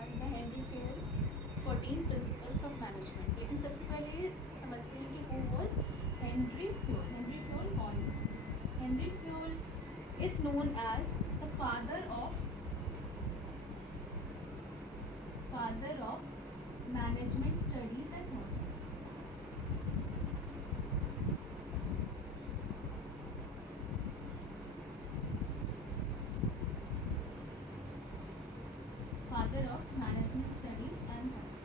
Start the Henry Fayol 14 principles of management. लेकिन सबसे पहले ये समझते हैं कि who was Henry Fayol. Henry Fayol कौन है? Henry Fayol is known as the father of management studies and thoughts. Father of management studies and thoughts.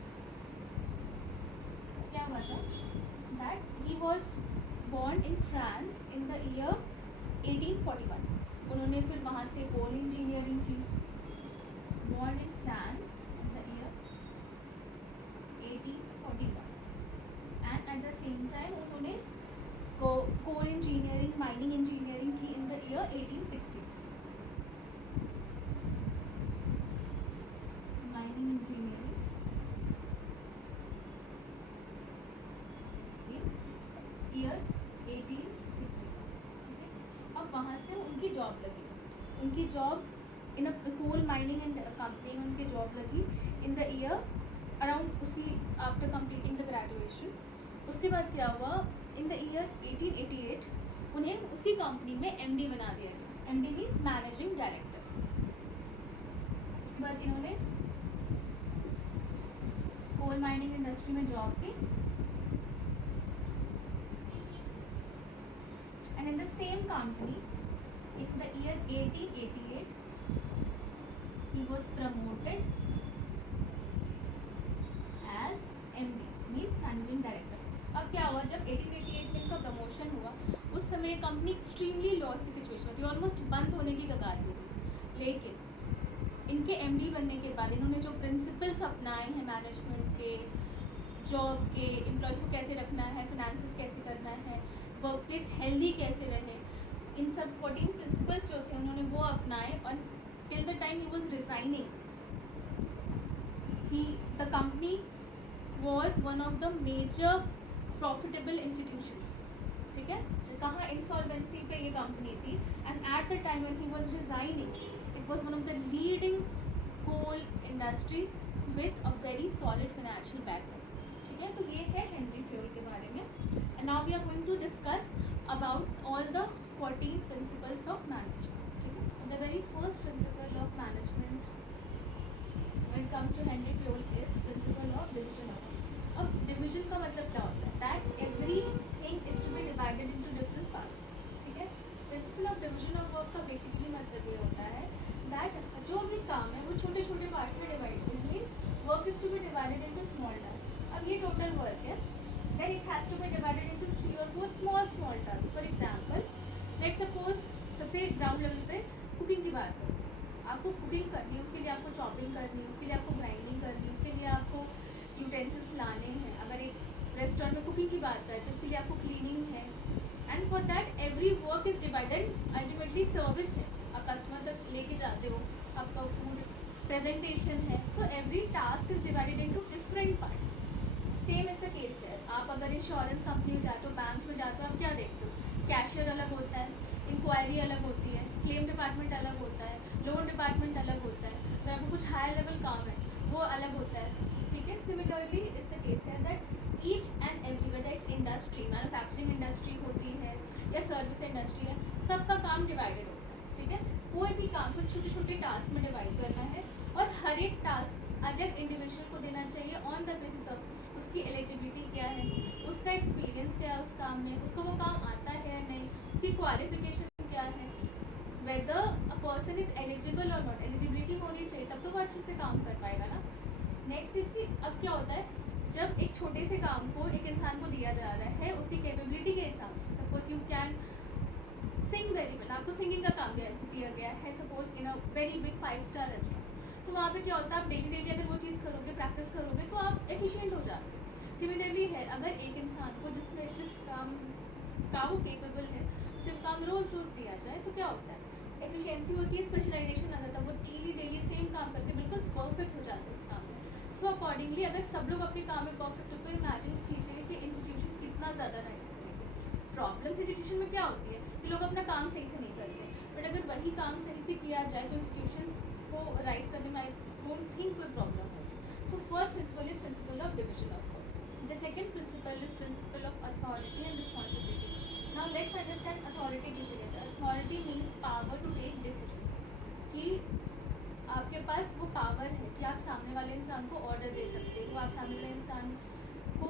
क्या हुआ था? That he was born in France in the year 1841। उन्होंने फिर वहाँ से कोल engineering की। born in France in the year 1841 and at the same time उन्होंने कोल engineering mining engineering की in the year 1860। Mining engineering in year 1860। ठीक है, अब वहाँ से उनकी जॉब लगी। उनकी job in a coal mining and company में उनकी जॉब लगी इन द ईयर अराउंड उसी आफ्टर कंप्लीटिंग द ग्रेजुएशन। उसके बाद क्या हुआ? इन द ईयर 1888 उन्हें उसी कंपनी में एमडी बना दिया गया। MD means managing director. उसके बाद इन्होंने कोल माइनिंग इंडस्ट्री में जॉब की and in the same company in the year 1888 he was promoted as MD means managing director। अब क्या हुआ? जब 1888 में इनका प्रमोशन हुआ उस समय कंपनी एक्सट्रीमली लॉस की सिचुएशन थी, ऑलमोस्ट बंद होने की कगार पे थी। लेकिन इनके एमडी बनने के बाद इन्होंने जो प्रिंसिपल्स अपनाए हैं मैनेजमेंट के, जॉब के, एम्प्लॉय को कैसे रखना है, फिनेंसेस कैसे करना है, वर्क प्लेस हेल्दी कैसे रहे, इन सब 14 प्रिंसिपल्स जो थे उन्होंने वो अपनाए। और till the time he was resigning the company was one of the major profitable institutions. ठीक है, कहाँ इंसॉल्वेंसी पे ये कंपनी थी and at the time when he was resigning it was one of the leading coal industry with a very solid financial background. ठीक है, तो ये है हेनरी फ्यूल के बारे में। And now we are going to discuss about all the 14 principles of management. ठीक है, the very first principle of management when it comes to Henry Fayol is principle of division of. अब division का मतलब क्या होता है? That every thing is to be divided into different parts. ठीक है, principle of division of work का basically मतलब ये होता है दैट जो भी काम है वो छोटे छोटे पार्ट्स में डिवाइड होते हैं। Means work is to be divided into small task. अब ये टोटल वर्क है, then it has to be divided into 3 or 4 small task. For example let's suppose सबसे ग्राउंड लेवल पे कुकिंग की बात करें। आपको कुकिंग करनी है, उसके लिए आपको चॉपिंग करनी है, उसके लिए आपको ग्राइंडिंग करनी है, उसके लिए आपको यूटेंसिल्स लाने हैं। अगर एक रेस्टोरेंट में कुकिंग की बात करें तो उसके लिए आपको क्लीनिंग है। And for that every work is divided. Ultimately service है, आप कस्टमर तक लेके जाते हो, आपका फूड प्रेजेंटेशन है। So every task is divided into different parts. Same ऐसा केस है, आप अगर इंश्योरेंस कंपनी में जाते हो, बैंक में जाते हो, आप क्या देखते हो? कैशियर अलग होता है, इंक्वायरी अलग होती है, क्लेम डिपार्टमेंट अलग होता है, लोन डिपार्टमेंट अलग होता है, अगर आपको कुछ हाई लेवल काम है वो अलग होता है। ठीक है, सिमिलरली इज द केस है that each and every whether it's industry, manufacturing industry होती है या सर्विस इंडस्ट्री है, सबका काम डिवाइडेड होता है। ठीक है, कोई भी काम को छोटे छोटे टास्क में डिवाइड करना है और हर एक टास्क अलग इंडिविजुअल को देना चाहिए ऑन द बेसिस ऑफ उसकी एलिजिबिलिटी क्या है, उसका एक्सपीरियंस क्या है उस काम में, उसको वो काम आता है या नहीं, उसकी क्वालिफिकेशन क्या है, weather a person is eligible और नॉट। एलिजिबिलिटी होनी चाहिए तब तो वो अच्छे से काम कर पाएगा ना। नेक्स्ट इज कि अब क्या होता है, जब एक छोटे से काम को एक इंसान को दिया जा रहा है उसकी कैपेबिलिटी के हिसाब से, suppose you can sing very well, आपको सिंगिंग का काम दिया गया है suppose in a very big 5-star restaurant, तो वहाँ पे क्या होता है, आप डेली अगर वो चीज़ करोगे, प्रैक्टिस करोगे तो आप एफिशिएंट हो जाते हो। सिमिलरली है, अगर एक इंसान को जिस काम का वो केपेबल है उसे काम रोज़ रोज़ दिया जाए तो क्या होता है, एफिशिएंसी होती है, स्पेशलाइजेशन आ जाता है, वो डेली सेम काम करके बिल्कुल परफेक्ट हो जाते हैं उस काम में। सो अकॉर्डिंगली अगर सब लोग अपने काम में परफेक्ट हो तो इमेजिन कीजिए कि इंस्टीट्यूशन कितना ज़्यादा राइज करेंगे। प्रॉब्लम इंस्टीट्यूशन में क्या होती है कि लोग अपना काम सही से नहीं करते, बट अगर वही काम सही से किया जाए तो इंस्टीट्यूशन को राइज करने में आई डोंट थिंक कोई problem first principle is principle of division of work. The second principle is principle of authority and responsibility. Now let's understand authority किसे कहते हैं. Authority means power to take decisions. कि आपके पास वो power है कि आप सामने वाले इंसान को ऑर्डर दे सकते हो, आप सामने वाले इंसान को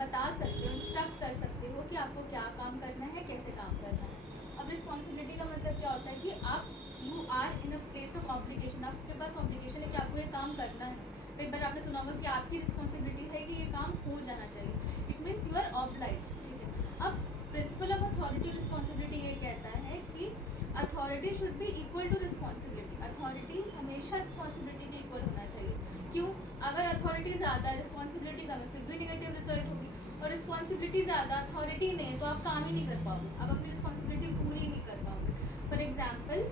बता सकते हो, इंस्ट्रक्ट कर सकते हो कि आपको क्या काम करना है, कैसे काम करना है. अब रिस्पॉन्सिबिलिटी का मतलब क्या होता है कि आप you are in a place of obligation, आपके पास ऑब्लिगेशन है कि आपको ये काम करना है. कई बार आपने सुना होगा कि आपकी रिस्पॉन्सिबिलिटी है कि ये काम हो जाना चाहिए. It means you are obliged. ठीक है. अब प्रिंसिपल ऑफ अथॉरिटी रिस्पॉन्सिबिलिटी ये कहता है कि authority should be equal to responsibility. Authority हमेशा रिस्पॉन्सिबिलिटी के इक्वल होना चाहिए. क्यों? अगर अथॉरिटी ज़्यादा है, रिस्पॉन्सिबिलिटी कम है, फिर भी नेगेटिव रिजल्ट होगी. और रिस्पॉन्सिबिलिटी ज़्यादा, अथॉरिटी नहीं, तो आप काम ही नहीं कर पाओगे, आप अपनी रिस्पॉन्सिबिलिटी पूरी नहीं कर पाओगे. फॉर एग्जाम्पल,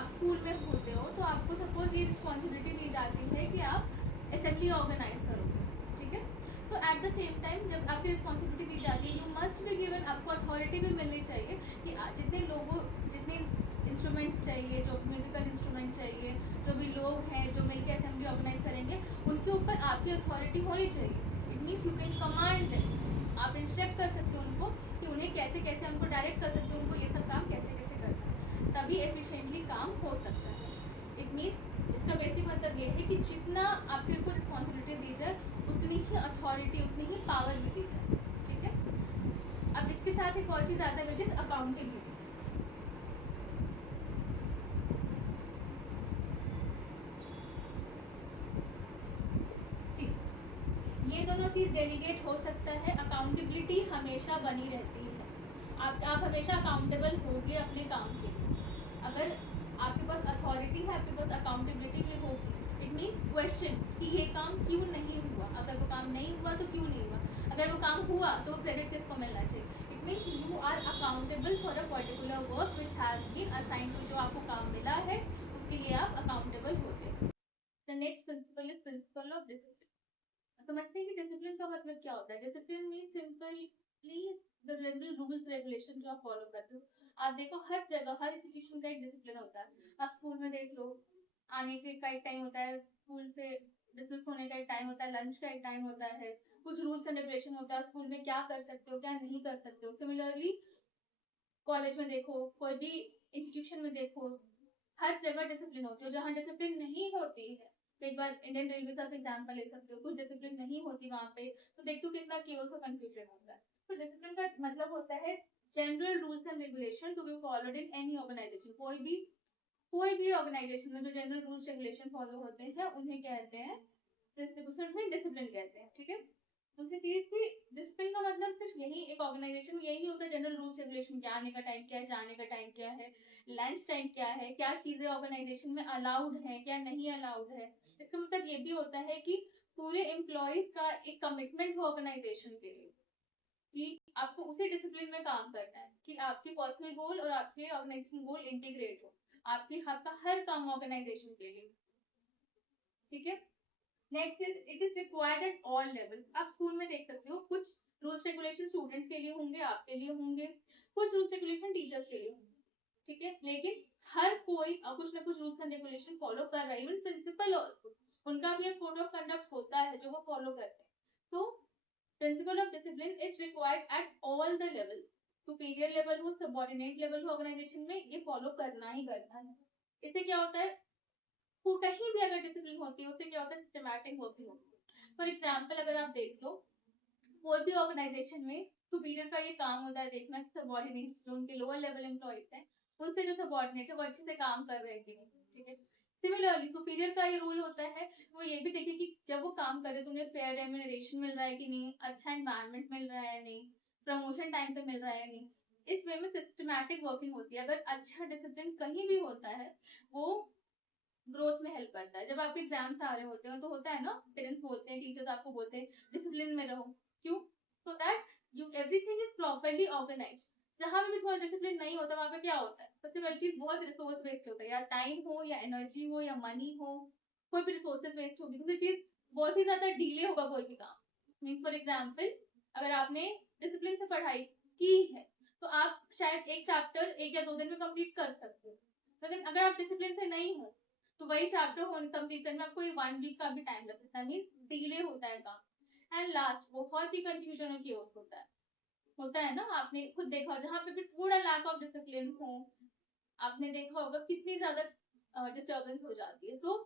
आप स्कूल में होते हो तो आपको सपोज ये रिस्पॉन्सिबिलिटी दी जाती है कि आप असेंबली ऑर्गेनाइज करोगे. ठीक है. तो एट द सेम टाइम जब आपकी रिस्पॉन्सिबिलिटी दी जाती है, यू मस्ट बी गिवन, आपको अथॉरिटी भी मिलनी चाहिए कि जितने इंस्ट्रूमेंट्स चाहिए, जो म्यूजिकल इंस्ट्रूमेंट चाहिए, जो भी लोग हैं जो मिलकर असेंबली ऑर्गेनाइज करेंगे, उनके ऊपर आपकी अथॉरिटी होनी चाहिए. It means you can command them, आप इंस्ट्रक्ट कर सकते हो उनको कि उन्हें कैसे कैसे, उनको डायरेक्ट कर सकते हो उनको ये सब काम कैसे कैसे करना है, तभी एफिशिएंटली काम हो सकता है. इट मीन्स इसका बेसिक मतलब ये है कि जितना आपके ऊपर रिस्पॉन्सिबिलिटी दी जाए, उतनी ही अथॉरिटी, उतनी ही पावर भी दी जाए. ठीक है. अब इसके साथ एक और चीज़ आता है विच इज़ अकाउंटेबिलिटी. ये दोनों चीज़ डेलीगेट हो सकता है. अकाउंटेबिलिटी हमेशा बनी रहती है. आप हमेशा अकाउंटेबल होगे अपने काम के लिए. अगर आपके पास अथॉरिटी है, आपके पास अकाउंटेबिलिटी भी होगी. इट मीन्स क्वेश्चन कि ये काम क्यों नहीं हुआ, अगर वो काम नहीं हुआ तो क्यों नहीं हुआ, अगर वो काम हुआ तो क्रेडिट किसको मिलना चाहिए. It means you are accountable for a particular work which has been assign to. जो आपको काम मिला है उसके लिए आप अकाउंटेबल होते हैं. The next principle is principle of discipline. समझते हैं कि डिसिप्लिन का मतलब क्या होता है. Discipline mean simply the rules regulation जो आप फॉलो करते हो. आप देखो हर जगह, हर इंस्टीट्यूशन का एक डिसिप्लिन होता है. आप स्कूल में देख लो, आने के का एक टाइम होता है, स्कूल से डिसमिस होने का एक टाइम होता है, लंच का एक टाइम होता है, कुछ रूल्स एंड रेगुलेशन होता है, स्कूल में क्या कर सकते हो क्या नहीं कर सकते हो. सिमिलरली कॉलेज में देखो, कोई भी इंस्टीट्यूशन में देखो, हर जगह डिसिप्लिन होती है. जहाँ डिसिप्लिन नहीं होती है, कई बार इंडियन रेलवे का एग्जाम्पल ले सकते हो, कुछ डिसिप्लिन नहीं होती वहाँ पे, तो देखते हो कितना केओस और कंफ्यूजन होता है. तो डिसिप्लिन का मतलब होता है general rules and regulation to be followed in any organisation. कोई भी ऑर्गेनाइजेशन में जो जनरल रूल्स रेगुलेशन फॉलो होते हैं उन्हें कहते हैं डिसिप्लिन कहते हैं. ठीक है. दूसरी चीज की डिसिप्लिन का मतलब सिर्फ यही, एक ऑर्गेनाइजेशन में यही होता है जनरल रूल्स रेगुलेशन, क्या आने का टाइम क्या है, जाने का टाइम क्या है, लंच टाइम क्या है, क्या चीजें ऑर्गेनाइजेशन में अलाउड है, क्या नहीं अलाउड है. इसका मतलब ये भी होता है कि पूरे एम्प्लॉयज का एक कमिटमेंट हो ऑर्गेनाइजेशन के लिए कि आपको उसी डिसिप्लिन में काम करना है कि आपकी पर्सनल गोल और आपके ऑर्गेनाइजेशन गोल इंटीग्रेट हो, आपकी आपका हर काम ऑर्गेनाइजेशन के लिए. ठीक है. Next is it is required at all levels. आप स्कूल में देख सकते हो कुछ रूल्स रेगुलेशन स्टूडेंट्स के लिए होंगे, आपके लिए होंगे, कुछ रूल्स रेगुलेशन टीचर्स के लिए होंगे. ठीक है. लेकिन हर कोई कुछ ना कुछ रूल्स एंड रेगुलेशन फॉलो कर रहा है. इवन प्रिंसिपल ऑल्सो, उनका भी एक कोड ऑफ कंडक्ट होता है जो वो फॉलो करते हैं. तो principal of discipline is required at all the level. Superior level हो, सबऑर्डिनेट लेवल हो, ऑर्गेनाइजेशन में ये फॉलो करना ही करना है. इससे क्या होता है, तो कहीं भी अगर डिसिप्लिन होती है उससे क्या होता है, सिस्टमैटिक वर्किंग होती है. फॉर एग्जाम्पल अगर आप देख लो, कोई भी ऑर्गेनाइजेशन में सुपीरियर का ये काम होता है देखना कि सबऑर्डिनेट्स जो उनके लोअर लेवल एम्प्लॉइज हैं, उनसे जो सबऑर्डिनेट है वो अच्छे से काम कर रहे हैं कि नहीं. ठीक है. सिमिलरली सुपीरियर का ये रूल होता है, वो ये भी देखे कि जब वो काम करे तो उन्हें फेयर रेम्यूनरेशन मिल रहा है कि नहीं, अच्छा एनवायरनमेंट मिल रहा है नहीं, प्रमोशन टाइम पे मिल रहा है नहीं. इस वे में सिस्टमैटिक वर्किंग होती है. अगर अच्छा डिसिप्लिन कहीं भी होता है, वो ग्रोथ में हेल्प करता है. जब आपके एग्जाम्स आ रहे होते हैं तो होता है ना, पेरेंट्स बोलते हैं, टीचर्स आपको बोलते हैं डिसिप्लिन में रहो. क्यों? So that you everything is properly organised. जहां भी थोड़ा डिसिप्लिन नहीं होता वहां पे क्या होता है, सबसे पहली चीज बहुत रिसोर्स वेस्ट होता है, या टाइम हो या एनर्जी हो या मनी हो, कोई भी रिसोर्सेज वेस्ट होगी. दूसरी चीज बहुत ही ज्यादा डिले होगा कोई भी काम. मीन्स फॉर एग्जाम्पल, अगर आपने डिसिप्लिन से पढ़ाई की है तो आप शायद एक चैप्टर 1 या 2 दिन में कंप्लीट कर सकते हो. लेकिन अगर आप डिसिप्लिन से नहीं हो तो वही चैप्टर कंप्लीट करने में आपको 1 वीक का भी टाइम लग सकता है, मीन्स डिले होता है काम। एंड लास्ट बहुत ही कंफ्यूजन और chaos होता है ना, आपने खुद देखा जहाँ पे भी थोड़ा लैक ऑफ डिसिप्लिन हो, आपने देखा होगा कितनी ज्यादा डिस्टर्बेंस हो जाती है। सो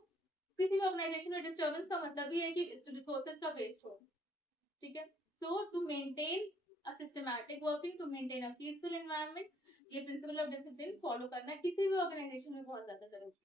किसी भी ऑर्गेनाइजेशन में डिस्टर्बेंस का मतलब ही है कि रिसोर्सेज का वेस्ट हो, ठीक है। So to maintain a systematic working, to maintain a peaceful environment, ये प्रिंसिपल ऑफ डिसिप्लिन फॉलो करना किसी भी ऑर्गेनाइजेशन में बहुत ज्यादा जरूरी है।